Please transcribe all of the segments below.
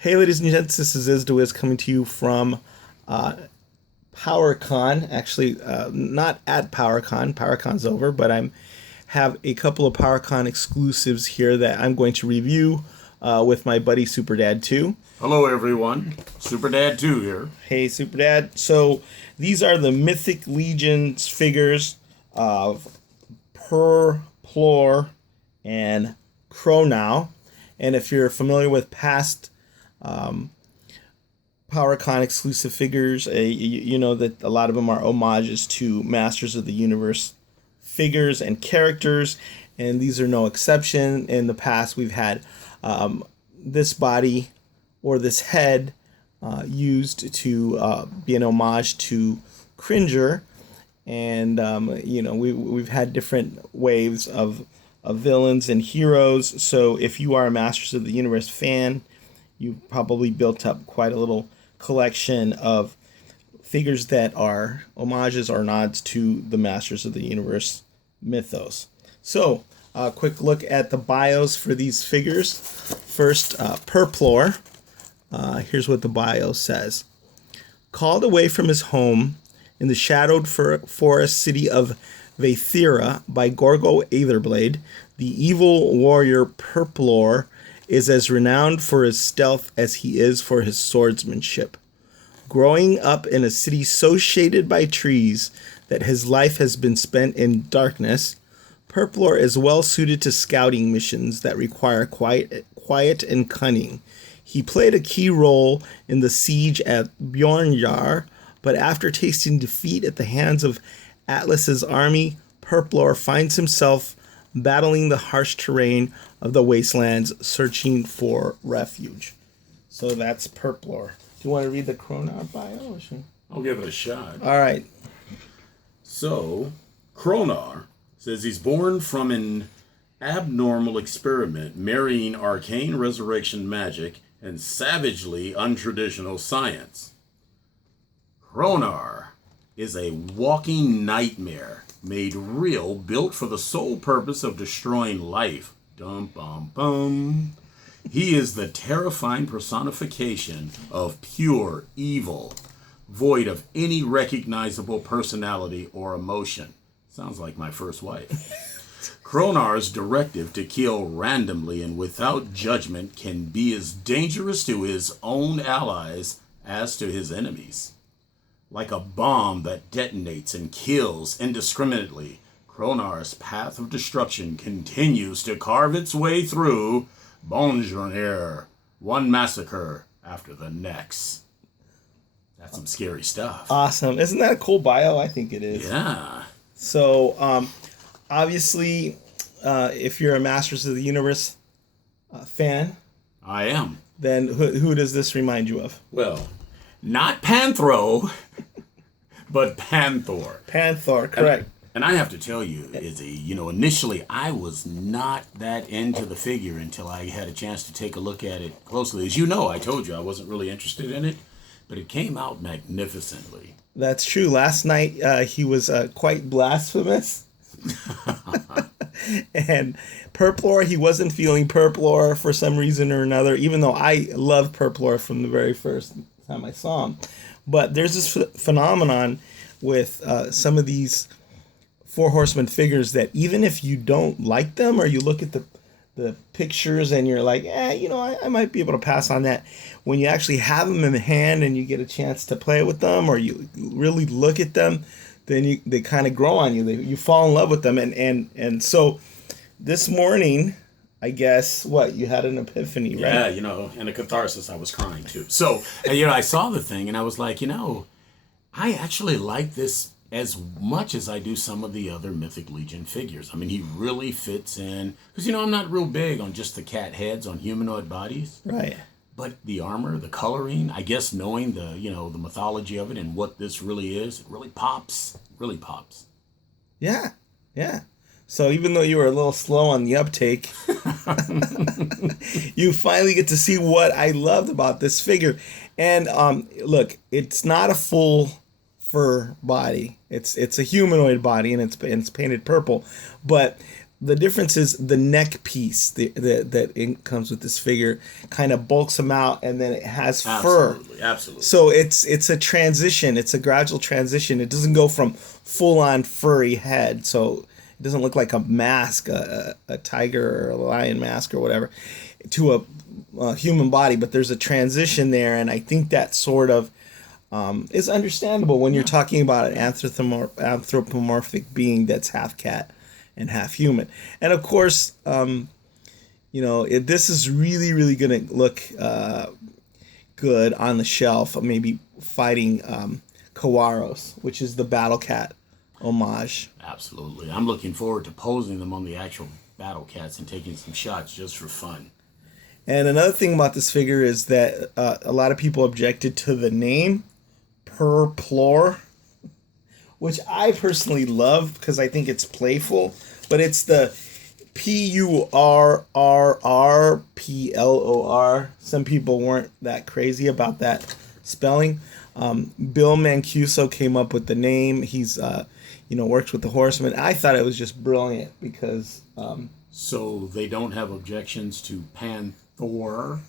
Hey, ladies and gents, this is Izdawiz coming to you from PowerCon. Actually, not at PowerCon. PowerCon's over, but I have a couple of PowerCon exclusives here that I'm going to review with my buddy Superdad 2. Hello, everyone. Superdad 2 here. Hey, Superdad. So these are the Mythic Legions figures of Purrrplor and Kronnaw. And if you're familiar with past PowerCon exclusive figures, you know that a lot of them are homages to Masters of the Universe figures and characters, and these are no exception. In the past, we've had this body or this head used to be an homage to Cringer, and we've had different waves of villains and heroes. So if you are a Masters of the Universe fan, you've probably built up quite a little collection of figures that are homages or nods to the Masters of the Universe mythos. So, a quick look at the bios for these figures. First, Purrrplor. Here's what the bio says. Called away from his home in the shadowed forest city of Vaethira by Gorgo Aetherblade, the evil warrior Purrrplor is as renowned for his stealth as he is for his swordsmanship. Growing up in a city so shaded by trees that his life has been spent in darkness, Purrrplor is well suited to scouting missions that require quiet and cunning. He played a key role in the siege at Bjornjar, but after tasting defeat at the hands of Atlas's army, Purrrplor finds himself battling the harsh terrain of the wastelands, searching for refuge. So that's Purrrplor. Do you want to read the Kronnaw bio? I'll give it a shot. All right. So, Kronnaw says he's born from an abnormal experiment marrying arcane resurrection magic and savagely untraditional science. Kronnaw is a walking nightmare made real, built for the sole purpose of destroying life. Dum bum bum. He is the terrifying personification of pure evil, void of any recognizable personality or emotion. Sounds like my first wife. Kronnaw's directive to kill randomly and without judgment can be as dangerous to his own allies as to his enemies. Like a bomb that detonates and kills indiscriminately, Kronnaw's path of destruction continues to carve its way through Bonjour, one massacre after the next. That's some scary stuff. Awesome. Isn't that a cool bio? I think it is. Yeah. So, obviously, if you're a Masters of the Universe fan, I am. then who does this remind you of? Well, not Panthro, but Panthor. Panthor, correct. And I have to tell you, Izzy, initially I was not that into the figure until I had a chance to take a look at it closely. As you know, I told you I wasn't really interested in it, but it came out magnificently. That's true. Last night he was quite blasphemous. And Purrrplor, he wasn't feeling Purrrplor for some reason or another, even though I loved Purrrplor from the very first time I saw him. But there's this phenomenon with some of these Four Horsemen figures that even if you don't like them or you look at the pictures and you're like, I might be able to pass on that. When you actually have them in hand and you get a chance to play with them or you really look at them, then they kind of grow on you. You fall in love with them. And so this morning, I guess, you had an epiphany, right? Yeah, and a catharsis. I was crying too. So, I saw the thing and I was like, I actually like this as much as I do some of the other Mythic Legion figures. I mean, he really fits in. Because, I'm not real big on just the cat heads on humanoid bodies. Right. But the armor, the coloring, I guess knowing the mythology of it and what this really is, it really pops. Really pops. Yeah. So even though you were a little slow on the uptake, you finally get to see what I loved about this figure. And look, it's not a full fur body. It's a humanoid body, and it's painted purple. But The difference is the neck piece that comes with this figure kind of bulks him out, and then it has fur. Absolutely. So it's a transition. It's a gradual transition. It doesn't go from full on furry head. So it doesn't look like a mask, a tiger or a lion mask or whatever, to a human body. But there's a transition there, and I think that sort of is understandable when you're talking about an anthropomorphic being that's half cat and half human. And of course, this is really, really going to look good on the shelf, maybe fighting Kawaros, which is the battle cat homage. Absolutely. I'm looking forward to posing them on the actual battle cats and taking some shots just for fun. And another thing about this figure is that a lot of people objected to the name Purrrplor, which I personally love because I think it's playful, but it's the Purrrplor. Some people weren't that crazy about that spelling. Bill Mancuso came up with the name. He's works with the Horsemen. I thought it was just brilliant because so they don't have objections to Panther,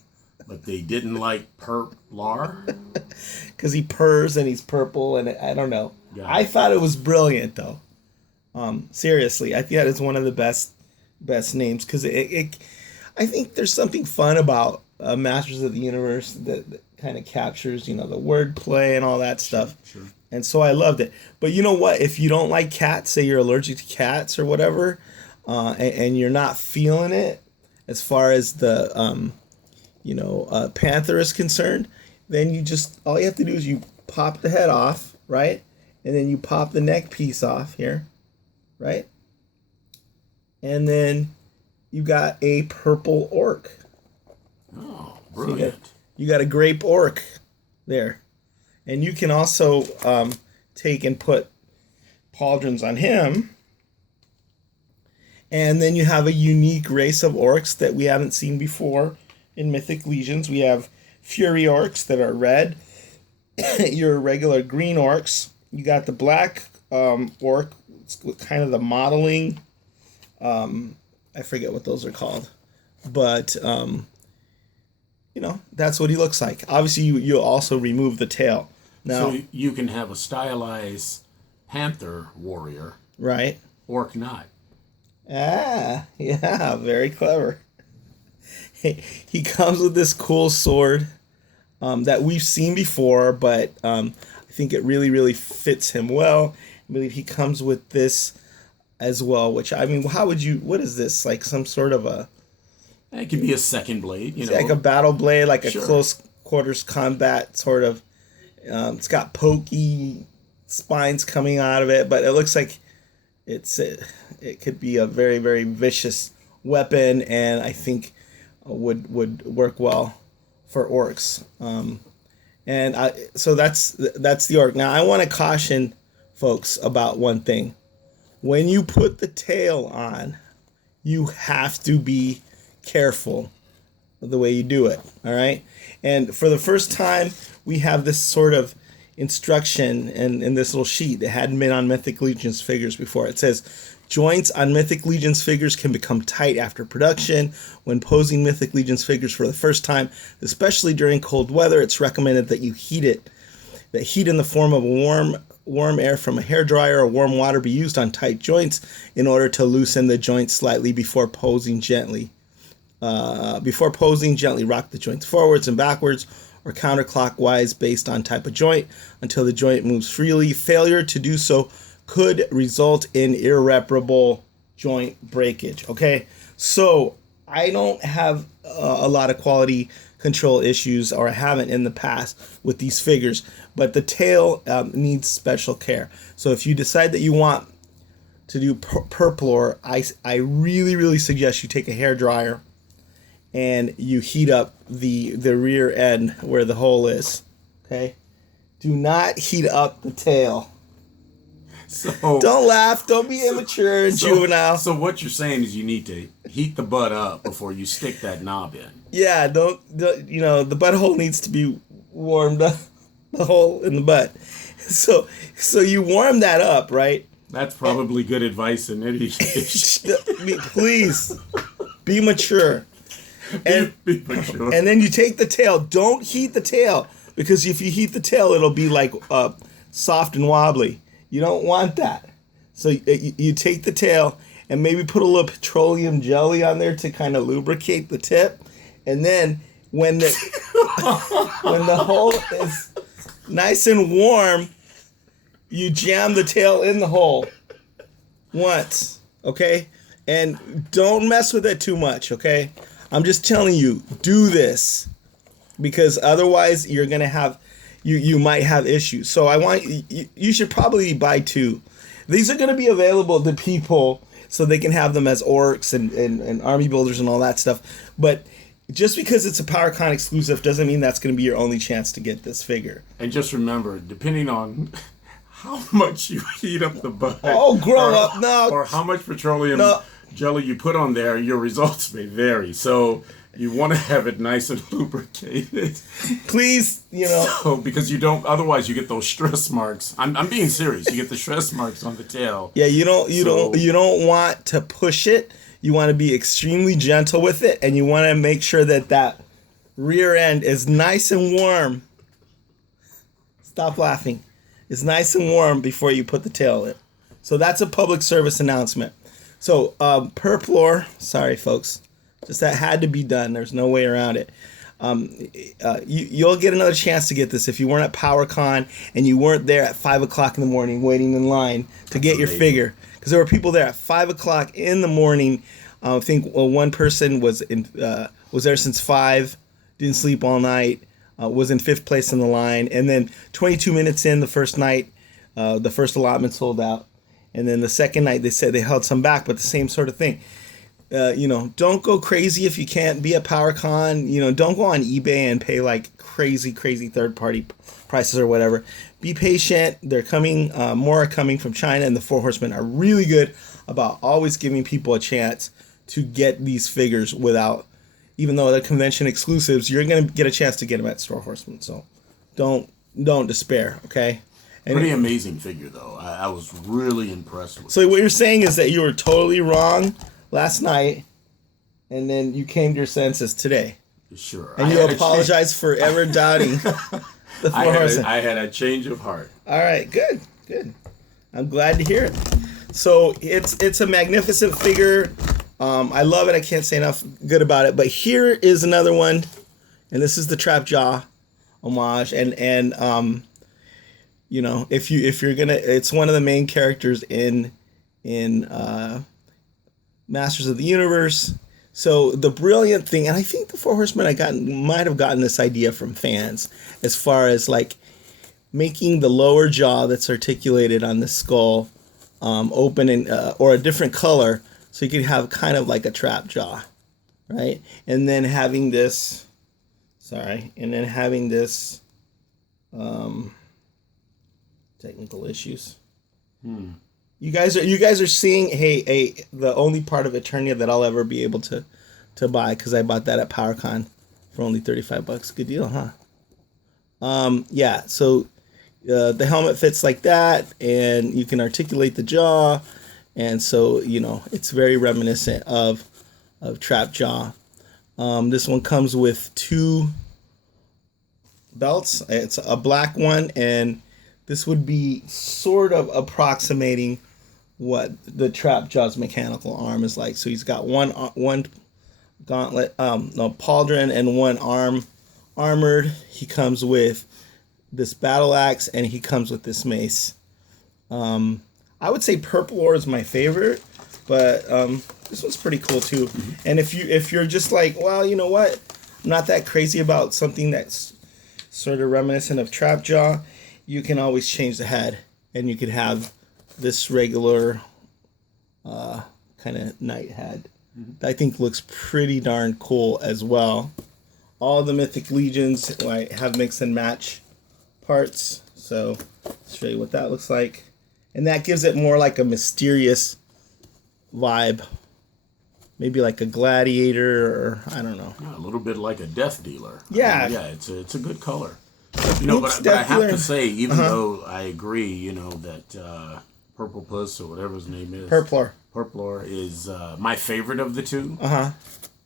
but they didn't like Purrrplor because he purrs and he's purple, and I don't know. I thought it was brilliant though. Seriously, I think that is one of the best names because I think there's something fun about Masters of the Universe that kind of captures the wordplay and all that stuff. Sure. And so I loved it. But you know what? If you don't like cats, say you're allergic to cats or whatever, and you're not feeling it as far as the panther is concerned, then all you have to do is you pop the head off, right? And then you pop the neck piece off here, right? And then you got a purple orc. Oh, brilliant. So you got a grape orc there. And you can also take and put pauldrons on him. And then you have a unique race of orcs that we haven't seen before in Mythic Legions. We have Fury orcs that are red. Your regular green orcs. You got the black orc. It's kind of the modeling. I forget what those are called. But, that's what he looks like. Obviously, you also remove the tail. Now, so you can have a stylized panther warrior. Right. Orc not. Ah, yeah, very clever. He comes with this cool sword that we've seen before, but I think it really, really fits him well. I believe he comes with this as well, which, what is this? Like some sort of a... It could be a second blade, like a battle blade, like a Sure. close quarters combat sort of. It's got pokey spines coming out of it, but it looks like it could be a very, very vicious weapon, and I think would work well for orcs. So that's the orc. Now I want to caution folks about one thing. When you put the tail on, you have to be careful of the way you do it. All right. And for the first time, we have this sort of instruction in this little sheet that hadn't been on Mythic Legions figures before. It says, joints on Mythic Legions figures can become tight after production. When posing Mythic Legions figures for the first time, especially during cold weather, it's recommended that you heat it. That heat in the form of warm air from a hairdryer or warm water be used on tight joints in order to loosen the joints slightly before posing gently. Rock the joints forwards and backwards or counterclockwise based on type of joint until the joint moves freely. Failure to do so could result in irreparable joint breakage. Okay, so I don't have a lot of quality control issues, or I haven't in the past with these figures, but the tail needs special care. So if you decide that you want to do Purrrplor, I really, really suggest you take a hairdryer and you heat up the rear end where the hole is. Okay? Do not heat up the tail. So don't laugh. Don't be immature and juvenile. So what you're saying is you need to heat the butt up before you stick that knob in. Yeah, don't the butthole needs to be warmed up, the hole in the butt. So you warm that up, right? That's probably good advice in any case. Please be mature. And Be mature. and then you take the tail. Don't heat the tail, because if you heat the tail, it'll be like soft and wobbly. You don't want that. So you take the tail and maybe put a little petroleum jelly on there to kind of lubricate the tip, and then when the when the hole is nice and warm, you jam the tail in the hole once, okay? And don't mess with it too much, okay? I'm just telling you, do this, because otherwise you're gonna have, you might have issues. So I want you should probably buy 2. These are gonna be available to people so they can have them as orcs and army builders and all that stuff. But just because it's a PowerCon exclusive doesn't mean that's gonna be your only chance to get this figure. And just remember, depending on how much you heat up the butt. Oh, grow up. No. Or how much petroleum jelly you put on there, your results may vary. So you want to have it nice and lubricated. Please, So, because you don't, otherwise you get those stress marks. I'm being serious. You get the stress marks on the tail. Yeah, you don't want to push it. You want to be extremely gentle with it, and you want to make sure that rear end is nice and warm. Stop laughing. It's nice and warm before you put the tail in. So that's a public service announcement. So Purrrplor, sorry folks, just that had to be done. There's no way around it. You'll get another chance to get this if you weren't at PowerCon and you weren't there at 5 o'clock in the morning waiting in line to get your figure. Because there were people there at 5 o'clock in the morning. I think one person was there since 5, didn't sleep all night. Was in 5th place in the line, and then 22 minutes in the first night, the first allotment sold out, and then the second night they said they held some back, but the same sort of thing. Don't go crazy if you can't be at PowerCon. Don't go on eBay and pay like crazy third-party prices or whatever. Be patient. They're coming. More are coming from China, and the Four Horsemen are really good about always giving people a chance to get these figures without. Even though they're convention exclusives, you're going to get a chance to get them at Storehorsemen. So don't despair, okay? And Pretty amazing figure, though. I was really impressed with it. So what you're saying is that you were totally wrong last night, and then you came to your senses today. Sure. And you apologize for ever doubting the Four Horsemen. I had a change of heart. All right, good. I'm glad to hear it. So it's a magnificent figure. I love it. I can't say enough good about it. But here is another one, and this is the Trap Jaw homage. And if you're gonna, it's one of the main characters in Masters of the Universe. So the brilliant thing, and I think the Four Horsemen might have gotten this idea from fans, as far as like making the lower jaw that's articulated on the skull open and or a different color. So you could have kind of like a trap jaw, right? And then having this, technical issues. You guys are seeing, the only part of Eternia that I'll ever be able to buy, because I bought that at PowerCon for only $35. Good deal, huh? Yeah. So the helmet fits like that, and you can articulate the jaw. And so, it's very reminiscent of Trap Jaw. This one comes with 2 belts. It's a black one, and this would be sort of approximating what the Trap Jaw's mechanical arm is like. So he's got one gauntlet, pauldron, and one arm armored. He comes with this battle axe, and he comes with this mace. I would say Purrrplor is my favorite, but this one's pretty cool too. Mm-hmm. And if you're just like, well, you know what, I'm not that crazy about something that's sort of reminiscent of Trap Jaw, you can always change the head, and you could have this regular kind of knight head. Mm-hmm. I think looks pretty darn cool as well. All the Mythic Legions have mix and match parts, so I'll show you what that looks like. And that gives it more like a mysterious vibe. Maybe like a gladiator, or I don't know. Yeah, a little bit like a death dealer. Yeah. It's a good color. But I have to say, even though I agree, that Purple Puss or whatever his name is. Purrrplor. Purrrplor is my favorite of the two. Uh-huh.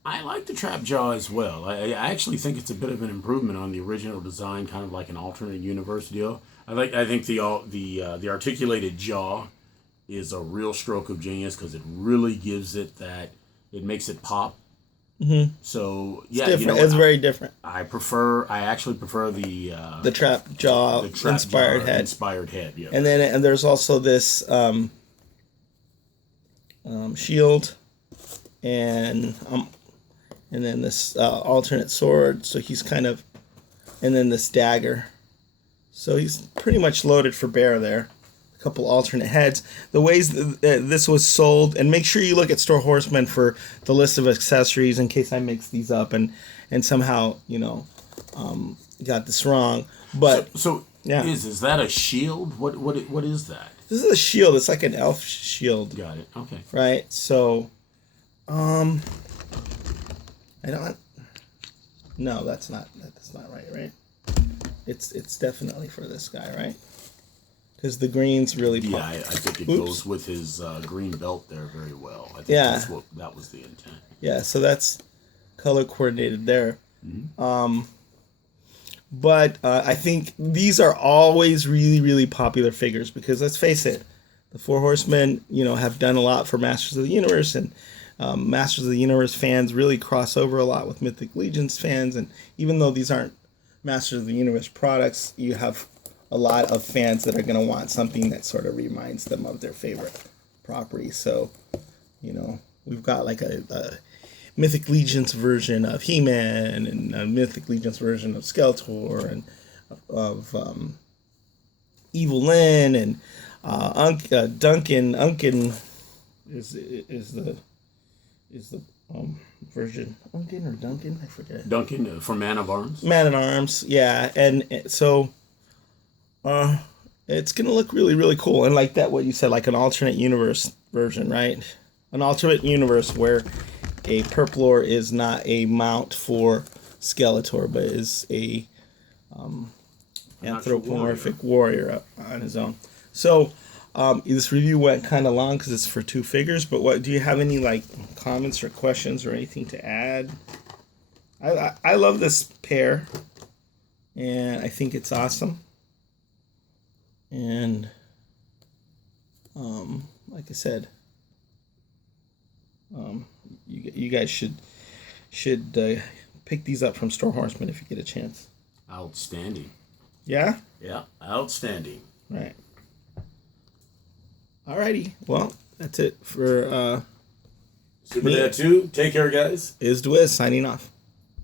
I like the trap jaw as well. I actually think it's a bit of an improvement on the original design, kind of like an alternate universe deal. I think the articulated jaw is a real stroke of genius because it really gives it that, it makes it pop. Mm-hmm. So yeah, It's different. It's very different. I actually prefer the trap jaw inspired head. Inspired head, yeah. And there's also this shield, and then this alternate sword. So he's kind of, and then this dagger. So he's pretty much loaded for bear there. A couple alternate heads. The ways this was sold, and make sure you look at Storehorsemen for the list of accessories in case I mix these up and somehow got this wrong. But so yeah, is that a shield? What is that? This is a shield. It's like an elf shield. Got it. Okay. Right. So, I don't. No, that's not right. Right. It's definitely for this guy, right? Because the green's really pop. Yeah, I think it goes with his green belt there very well. I think that was the intent. Yeah, so that's color coordinated there. Mm-hmm. But I think these are always really, really popular figures because let's face it, the Four Horsemen, have done a lot for Masters of the Universe, and Masters of the Universe fans really cross over a lot with Mythic Legions fans. And even though these aren't Masters of the Universe products, you have a lot of fans that are going to want something that sort of reminds them of their favorite property. So, we've got like a Mythic Legions version of He-Man and a Mythic Legions version of Skeletor and of Evil Lyn and Duncan. Uncan is the version. Uncan or Duncan? I forget. Duncan from Man of Arms. Man at Arms, yeah, and so it's gonna look really, really cool. And like that, what you said, like an alternate universe version, right? An alternate universe where a Purrrplor is not a mount for Skeletor, but is a anthropomorphic warrior on his own. So this review went kind of long because it's for two figures. But what do you have any like comments or questions or anything to add? I love this pair, and I think it's awesome. And like I said, you guys should pick these up from Storehorsemen if you get a chance. Outstanding. Yeah? Yeah, outstanding. Right. Alrighty. Well, that's it for Super Dad 2. Take care, guys. Is Dwiz signing off.